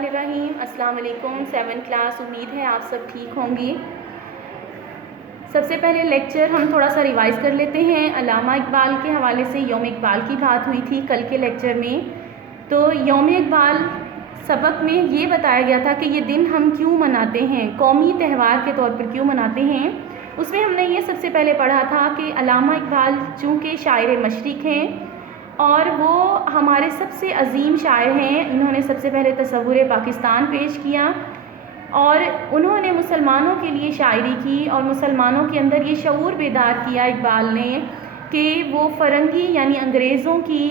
الرحمن الرحیم۔ السلام علیکم 7 کلاس، امید ہے آپ سب ٹھیک ہوں گی۔ سب سے پہلے لیکچر ہم تھوڑا سا ریوائز کر لیتے ہیں۔ علامہ اقبال کے حوالے سے یوم اقبال کی بات ہوئی تھی کل کے لیکچر میں۔ تو یوم اقبال سبق میں یہ بتایا گیا تھا کہ یہ دن ہم کیوں مناتے ہیں، قومی تہوار کے طور پر کیوں مناتے ہیں۔ اس میں ہم نے یہ سب سے پہلے پڑھا تھا کہ علامہ اقبال چونکہ شاعر مشرق ہیں اور وہ ہمارے سب سے عظیم شاعر ہیں، انہوں نے سب سے پہلے تصور پاکستان پیش کیا اور انہوں نے مسلمانوں کے لیے شاعری کی اور مسلمانوں کے اندر یہ شعور بیدار کیا اقبال نے کہ وہ فرنگی یعنی انگریزوں کی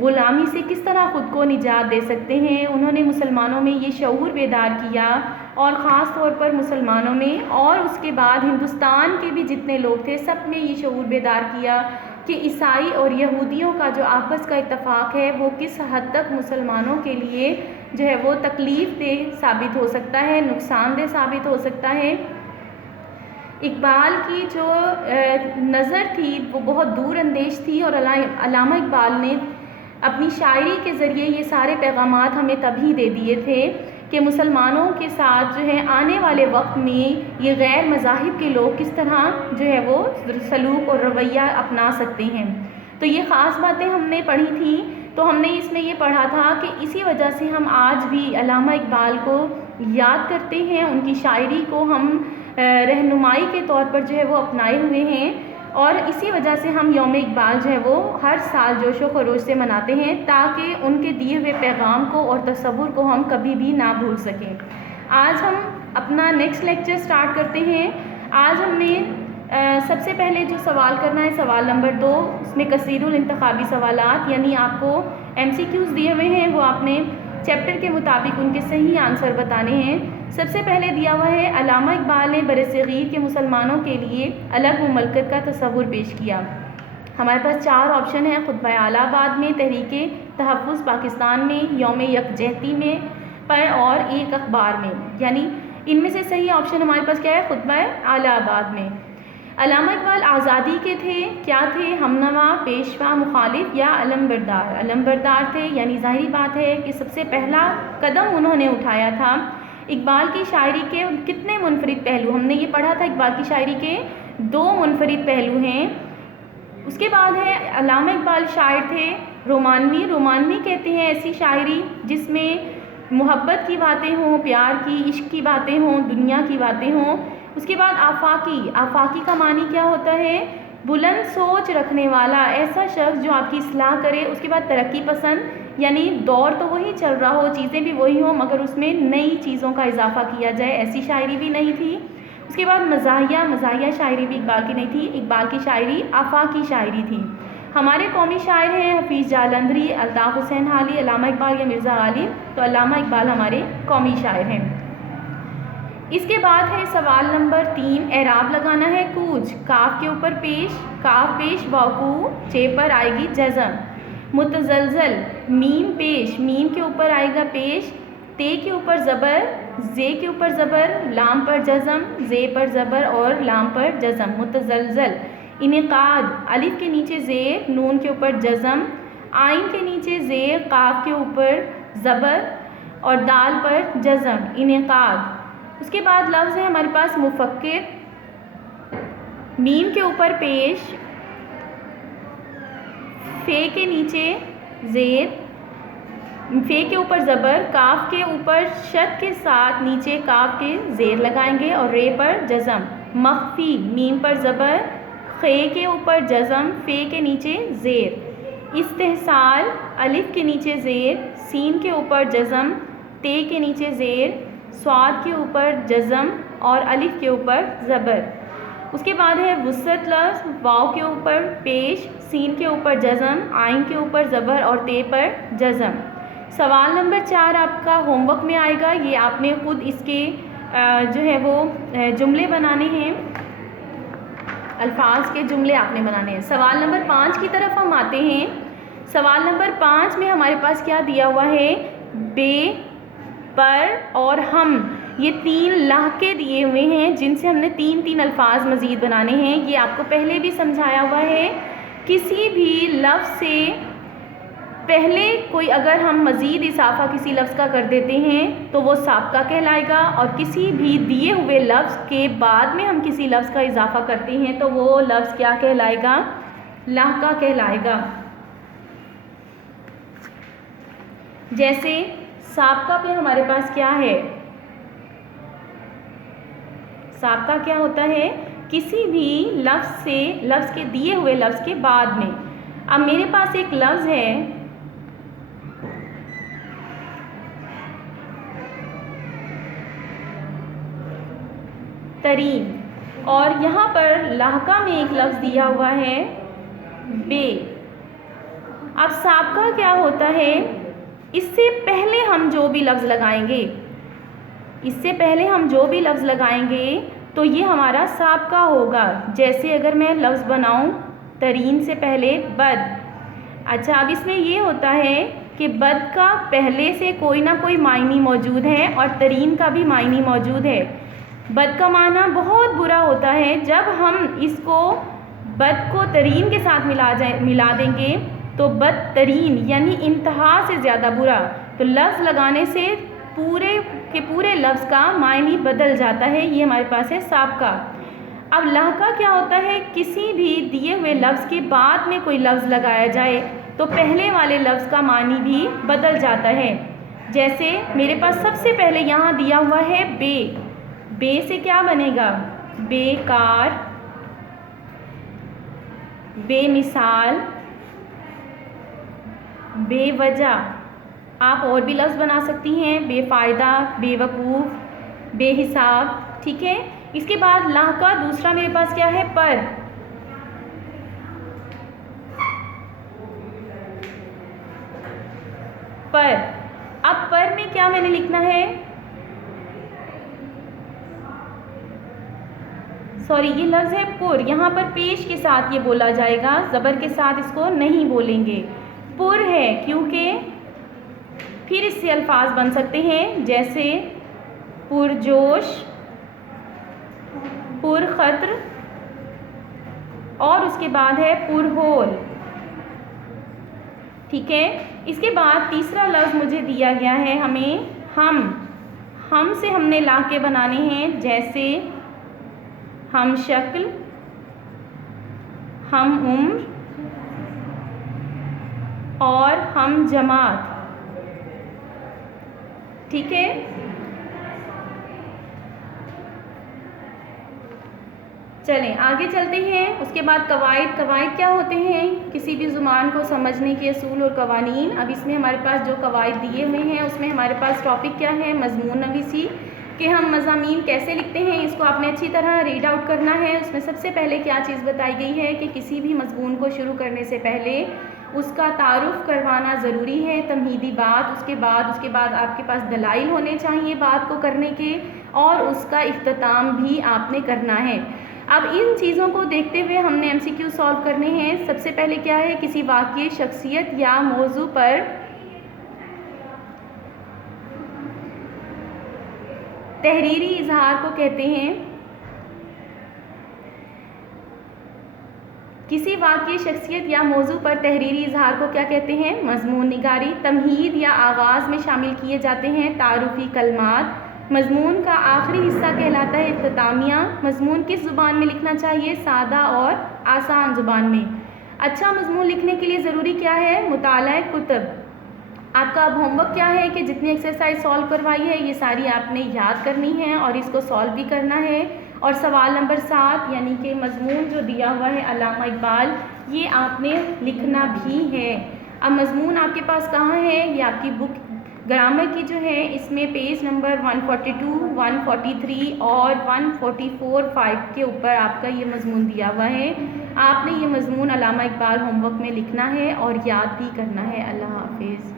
غلامی سے کس طرح خود کو نجات دے سکتے ہیں۔ انہوں نے مسلمانوں میں یہ شعور بیدار کیا اور خاص طور پر مسلمانوں میں اور اس کے بعد ہندوستان کے بھی جتنے لوگ تھے سب میں یہ شعور بیدار کیا کہ عیسائی اور یہودیوں کا جو آپس کا اتفاق ہے وہ کس حد تک مسلمانوں کے لیے جو ہے وہ تکلیف دہ ثابت ہو سکتا ہے، نقصان دہ ثابت ہو سکتا ہے۔ اقبال کی جو نظر تھی وہ بہت دور اندیش تھی اور علامہ اقبال نے اپنی شاعری کے ذریعے یہ سارے پیغامات ہمیں تبھی دے دیے تھے کہ مسلمانوں کے ساتھ جو ہے آنے والے وقت میں یہ غیر مذاہب کے لوگ کس طرح جو ہے وہ سلوک اور رویہ اپنا سکتے ہیں۔ تو یہ خاص باتیں ہم نے پڑھی تھیں۔ تو ہم نے اس میں یہ پڑھا تھا کہ اسی وجہ سے ہم آج بھی علامہ اقبال کو یاد کرتے ہیں، ان کی شاعری کو ہم رہنمائی کے طور پر جو ہے وہ اپنائے ہوئے ہیں اور اسی وجہ سے ہم یوم اقبال جو ہے وہ ہر سال جوش و خروش سے مناتے ہیں تاکہ ان کے دیے ہوئے پیغام کو اور تصور کو ہم کبھی بھی نہ بھول سکیں۔ آج ہم اپنا نیکسٹ لیکچر سٹارٹ کرتے ہیں۔ آج ہم نے سب سے پہلے جو سوال کرنا ہے سوال نمبر 2، اس میں کثیر الانتخابی سوالات یعنی آپ کو MCQs دیے ہوئے ہیں، وہ آپ نے چیپٹر کے مطابق ان کے صحیح آنسر بتانے ہیں۔ سب سے پہلے دیا ہوا ہے علامہ اقبال نے برصغیر کے مسلمانوں کے لیے الگ مملکت کا تصور پیش کیا۔ ہمارے پاس 4 آپشن ہیں، خطبہ اعلی آباد میں، تحریک تحفظ پاکستان میں، یوم یکجہتی میں پر اور ایک اخبار میں، یعنی ان میں سے صحیح آپشن ہمارے پاس کیا ہے، خطبہ اعلی آباد میں۔ علامہ اقبال آزادی کے تھے، کیا تھے، ہمنوا، پیشوا، مخالف یا علمبردار؟ علمبردار تھے، یعنی ظاہری بات ہے کہ سب سے پہلا قدم انہوں نے اٹھایا تھا۔ اقبال کی شاعری کے کتنے منفرد پہلو، ہم نے یہ پڑھا تھا اقبال کی شاعری کے 2 منفرد پہلو ہیں۔ اس کے بعد ہے علامہ اقبال شاعر تھے رومانوی، رومانوی کہتے ہیں ایسی شاعری جس میں محبت کی باتیں ہوں، پیار کی، عشق کی باتیں ہوں، دنیا کی باتیں ہوں۔ اس کے بعد آفاقی، آفاقی کا معنی کیا ہوتا ہے، بلند سوچ رکھنے والا، ایسا شخص جو آپ کی اصلاح کرے۔ اس کے بعد ترقی پسند، یعنی دور تو وہی چل رہا ہو، چیزیں بھی وہی ہوں مگر اس میں نئی چیزوں کا اضافہ کیا جائے، ایسی شاعری بھی نہیں تھی۔ اس کے بعد مزاحیہ، مزاحیہ شاعری بھی اقبال کی نہیں تھی، اقبال کی شاعری آفاقی شاعری تھی۔ ہمارے قومی شاعر ہیں حفیظ جالندھری، الطاف حسین حالی، علامہ اقبال یا مرزا غالب، تو علامہ اقبال ہمارے قومی شاعر ہیں۔ اس کے بعد ہے سوال نمبر 3، اعراب لگانا ہے کوچ، کاف کے اوپر پیش، کاف پیش وقوع، چے پر آئے گی جزم، متزلزل، میم پیش، میم کے اوپر آئے گا پیش، تے کے اوپر زبر، زے کے اوپر زبر، لام پر جزم، زے پر زبر اور لام پر جزم، متزلزل۔ انعقاد، الف کے نیچے زیر، نون کے اوپر جزم، آئین کے نیچے زیر، قاف کے اوپر زبر اور دال پر جزم، انعقاد۔ اس کے بعد لفظ ہے ہمارے پاس مفکر، میم کے اوپر پیش، فے کے نیچے زیر، فے کے اوپر زبر، کاف کے اوپر شد کے ساتھ نیچے کاف کے زیر لگائیں گے اور رے پر جزم، مخفی، میم پر زبر، خے کے اوپر جزم، فے کے نیچے زیر، استحصال، الف کے نیچے زیر، سین کے اوپر جزم، تے کے نیچے زیر، صاد کے اوپر جزم اور الف کے اوپر زبر۔ اس کے بعد ہے وسعت لفظ، واو کے اوپر پیش، سین کے اوپر جزم، آئین کے اوپر زبر اور تے پر جزم۔ سوال نمبر 4 آپ کا ہوم ورک میں آئے گا، یہ آپ نے خود اس کے جو ہے وہ جملے بنانے ہیں، الفاظ کے جملے آپ نے بنانے ہیں۔ سوال نمبر 5 کی طرف ہم آتے ہیں۔ سوال نمبر 5 میں ہمارے پاس کیا دیا ہوا ہے، بے، پر اور ہم، یہ 3 لاحقے دیے ہوئے ہیں جن سے ہم نے 3 الفاظ مزید بنانے ہیں۔ یہ آپ کو پہلے بھی سمجھایا ہوا ہے، کسی بھی لفظ سے پہلے کوئی اگر ہم مزید اضافہ کسی لفظ کا کر دیتے ہیں تو وہ سابقہ کہلائے گا، اور کسی بھی دیے ہوئے لفظ کے بعد میں ہم کسی لفظ کا اضافہ کرتے ہیں تو وہ لفظ کیا کہلائے گا؟ لاحقہ کہلائے گا۔ جیسے سابقہ پہ ہمارے پاس کیا ہے؟ سابقہ کیا ہوتا ہے؟ کسی بھی لفظ کے دیے ہوئے لفظ کے بعد میں۔ اب میرے پاس ایک لفظ ہے ترین، اور یہاں پر لاحقہ میں ایک لفظ دیا ہوا ہے بے۔ اب سابقہ کیا ہوتا ہے؟ اس سے پہلے ہم جو بھی لفظ لگائیں گے تو یہ ہمارا سابقہ ہوگا۔ جیسے اگر میں لفظ بناؤں ترین سے پہلے بد، اچھا اب اس میں یہ ہوتا ہے کہ بد کا پہلے سے کوئی نہ کوئی معنی موجود ہے اور ترین کا بھی معنی موجود ہے۔ بد کا معنی بہت برا ہوتا ہے، جب ہم اس کو بد کو ترین کے ساتھ ملا دیں گے تو بدترین یعنی انتہا سے زیادہ برا، تو لفظ لگانے سے پورے کے پورے لفظ کا معنی بدل جاتا ہے۔ یہ ہمارے پاس ہے سابقہ۔ اب لاحقہ کیا ہوتا ہے؟ کسی بھی دیے ہوئے لفظ کے بعد میں کوئی لفظ لگایا جائے تو پہلے والے لفظ کا معنی بھی بدل جاتا ہے۔ جیسے میرے پاس سب سے پہلے یہاں دیا ہوا ہے بے، بے سے کیا بنے گا؟ بیکار، بے مثال، بے وجہ۔ آپ اور بھی لفظ بنا سکتی ہیں، بے فائدہ، بے وقوف، بے حساب، ٹھیک ہے۔ اس کے بعد لاحقہ دوسرا میرے پاس کیا ہے؟ پر۔ پر، اب پر میں کیا میں نے لکھنا ہے؟ سوری، یہ لفظ ہے پر، یہاں پر پیش کے ساتھ یہ بولا جائے گا، زبر کے ساتھ اس کو نہیں بولیں گے۔ پر ہے کیونکہ پھر اس سے الفاظ بن سکتے ہیں جیسے پرجوش، پرخطر، اور اس کے بعد ہے پرہول، ٹھیک ہے۔ اس کے بعد تیسرا لفظ مجھے دیا گیا ہے ہمیں ہم سے ہم نے لاحقے بنانے ہیں، جیسے ہم شکل، ہم عمر اور ہم جماعت، ٹھیک ہے۔ چلیں آگے چلتے ہیں۔ اس کے بعد قواعد کیا ہوتے ہیں؟ کسی بھی زبان کو سمجھنے کے اصول اور قوانین۔ اب اس میں ہمارے پاس جو قواعد دیے ہوئے ہیں اس میں ہمارے پاس ٹاپک کیا ہے؟ مضمون نویسی، کہ ہم مضامین کیسے لکھتے ہیں، اس کو آپ نے اچھی طرح ریڈ آؤٹ کرنا ہے۔ اس میں سب سے پہلے کیا چیز بتائی گئی ہے کہ کسی بھی مضمون کو شروع کرنے سے پہلے اس کا تعارف کروانا ضروری ہے، تمہیدی بات، اس کے بعد آپ کے پاس دلائل ہونے چاہیے بات کو کرنے کے، اور اس کا اختتام بھی آپ نے کرنا ہے۔ اب ان چیزوں کو دیکھتے ہوئے ہم نے MCQ سالو کرنے ہیں۔ سب سے پہلے کیا ہے؟ کسی واقعے، شخصیت یا موضوع پر تحریری اظہار کو کہتے ہیں۔ کسی واقعے، شخصیت یا موضوع پر تحریری اظہار کو کیا کہتے ہیں؟ مضمون نگاری۔ تمہید یا آغاز میں شامل کیے جاتے ہیں تعارفی کلمات۔ مضمون کا آخری حصہ کہلاتا ہے اختتامیہ۔ مضمون کس زبان میں لکھنا چاہیے؟ سادہ اور آسان زبان میں۔ اچھا مضمون لکھنے کے لیے ضروری کیا ہے؟ مطالعہ کتب۔ آپ کا اب ہوم ورک کیا ہے کہ جتنی ایکسرسائز سالو کروائی ہے یہ ساری آپ نے یاد کرنی ہے اور اس کو سالو بھی کرنا ہے۔ اور سوال نمبر 7 یعنی کہ مضمون جو دیا ہوا ہے علامہ اقبال، یہ آپ نے لکھنا بھی ہے۔ اب مضمون آپ کے پاس کہاں ہے؟ یہ آپ کی بک گرامر کی جو ہے اس میں پیج نمبر 142، 143 اور 144 کے اوپر آپ کا یہ مضمون دیا ہوا ہے۔ آپ نے یہ مضمون علامہ اقبال ہوم ورک میں لکھنا ہے اور یاد بھی کرنا ہے۔ اللہ حافظ۔